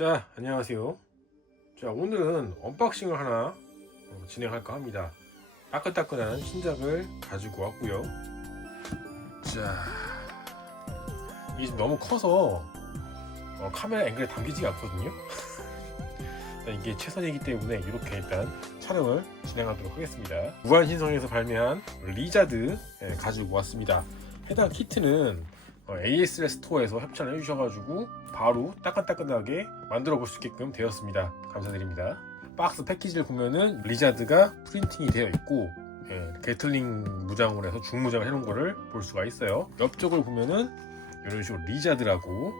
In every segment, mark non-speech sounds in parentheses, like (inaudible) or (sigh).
자 안녕하세요. 자 오늘은 언박싱을 하나 어, 진행할까 합니다. 따끈따끈한 신작을 가지고 왔고요. 자 이게 너무 커서 어, 카메라 앵글에 담기지가 않거든요. (laughs) 이게 최선이기 때문에 이렇게 일단 촬영을 진행하도록 하겠습니다. 무한신성에서 발매한 리자드 예, 가지고 왔습니다. 해당 키트는 어, ASL 스토어에서 협찬을 해주셔가지고 바로 따끈따끈하게 만들어 볼 수 있게끔 되었습니다. 감사드립니다. 박스 패키지를 보면은 리자드가 프린팅이 되어 있고 예, 게틀링 무장으로 해서 중무장을 해놓은 거를 볼 수가 있어요. 옆쪽을 보면은 이런 식으로 리자드라고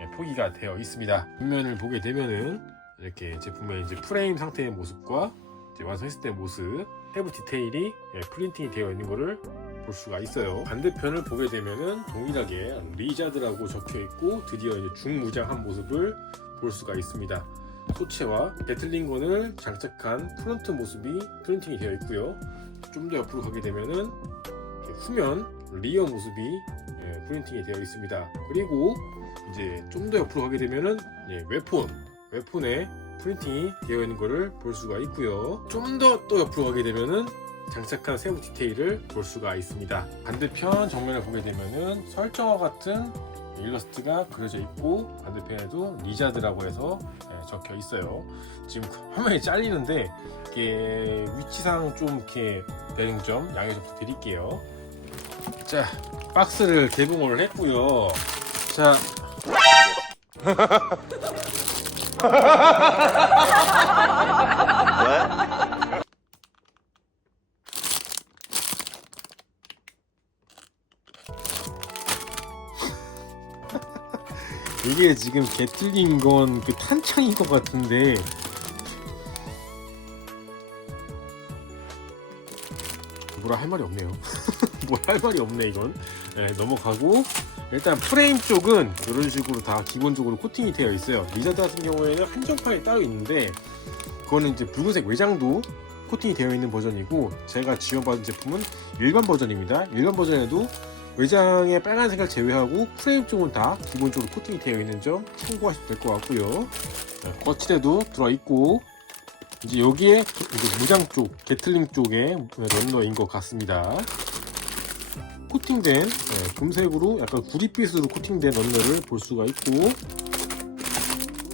예, 표기가 되어 있습니다. 뒷면을 보게 되면은 이렇게 제품의 이제 프레임 상태의 모습과 완성했을 때 모습, 해부 디테일이 예, 프린팅이 되어 있는 거를 볼 수가 있어요. 반대편을 보게 되면은 동일하게 리자드라고 적혀 있고 드디어 이제 중무장한 모습을 볼 수가 있습니다. 소체와 배틀링건을 장착한 프론트 모습이 프린팅이 되어 있고요. 좀 더 옆으로 가게 되면은 후면 리어 모습이 예, 프린팅이 되어 있습니다. 그리고 이제 좀 더 옆으로 가게 되면은 예, 웨폰, 웨폰에 프린팅이 되어 있는 것을 볼 수가 있고요. 좀 더 또 옆으로 가게 되면은 장착한 세부 디테일을 볼 수가 있습니다. 반대편 정면을 보게 되면은 설정화 같은 일러스트가 그려져 있고 반대편에도 리자드라고 해서 예, 적혀 있어요. 지금 화면이 잘리는데 이게 위치상 좀 이렇게 되는 점 양해 좀 부탁드릴게요. 자 박스를 개봉을 했고요. 자 (laughs) (laughs) 이게 지금 게틀린 건 그 탄창인 것 같은데 뭐라 할 말이 없네요. (laughs) 뭐라 할 말이 없네 이건. 네, 넘어가고 일단 프레임 쪽은 이런 식으로 다 기본적으로 코팅이 되어 있어요. 리자드 같은 경우에는 한정판이 따로 있는데 그거는 이제 붉은색 외장도 코팅이 되어 있는 버전이고 제가 지원받은 제품은 일반 버전입니다. 일반 버전에도 외장의 빨간색을 제외하고 프레임 쪽은 다 기본적으로 코팅이 되어 있는 점 참고하시면 될 것 같고요. 자, 거치대도 들어있고 이제 여기에 무장 쪽, 게틀링 쪽에 런너인 것 같습니다. 코팅된 네, 금색으로 약간 구릿빛으로 코팅된 런너를 볼 수가 있고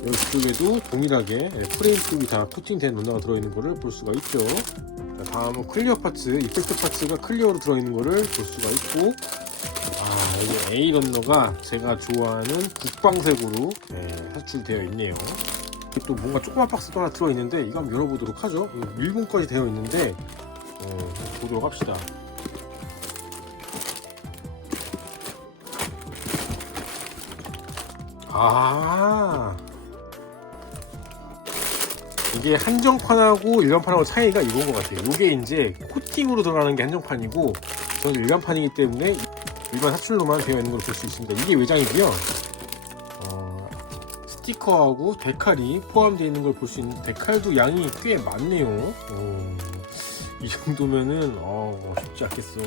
여기 쪽에도 동일하게 네, 프레임 쪽이 다 코팅된 런너가 들어있는 것을 볼 수가 있죠. 자, 다음은 클리어 파츠, 이펙트 파츠가 클리어로 들어있는 것을 볼 수가 있고 아, 여기 A 런너가 제가 좋아하는 국방색으로 네, 사출되어 있네요. 또 뭔가 조그만 박스도 하나 들어있는데 이거 한번 열어보도록 하죠. 일본까지 되어 있는데 어, 보도록 합시다. 아 이게 한정판하고 일반판하고 차이가 이건 것 같아요. 이게 이제 코팅으로 들어가는 게 한정판이고 저는 일반판이기 때문에 일반 사출로만 되어 있는 걸 볼 수 있습니다. 이게 외장이고요. 어, 스티커하고 데칼이 포함되어 있는 걸 볼 수 있는데 데칼도 양이 꽤 많네요. 어, 이 정도면은 어, 쉽지 않겠어.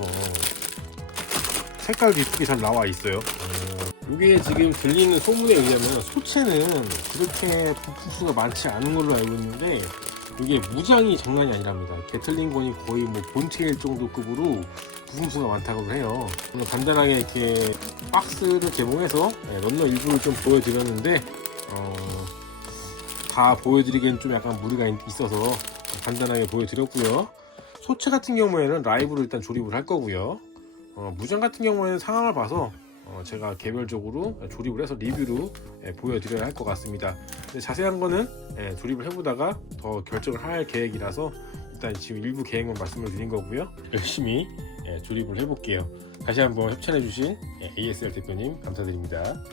색깔도 이쁘게 잘 나와 있어요. 어, 이게 지금 들리는 소문에 의하면 소체는 그렇게 부품 수가 많지 않은 걸로 알고 있는데 이게 무장이 장난이 아니랍니다. 게틀링건이 거의 뭐 본체일 정도 급으로 부품수가 많다고 해요. 간단하게 이렇게 박스를 개봉해서 네, 런너 일부를 좀 보여드렸는데 어, 다 보여드리기엔 좀 약간 무리가 있- 있어서 간단하게 보여드렸고요. 소체 같은 경우에는 라이브로 일단 조립을 할 거고요. 어, 무장 같은 경우에는 상황을 봐서 어, 제가 개별적으로 조립을 해서 리뷰로 예, 보여드려야 할 것 같습니다. 자세한 거는 예, 조립을 해보다가 더 결정을 할 계획이라서 일단 지금 일부 계획만 말씀을 드린 거고요. 열심히 예, 조립을 해볼게요. 다시 한번 협찬해주신 예, ASL 대표님 감사드립니다.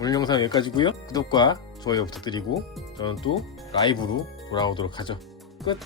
오늘 영상 여기까지고요. 구독과 좋아요 부탁드리고 저는 또 라이브로 돌아오도록 하죠. 끝.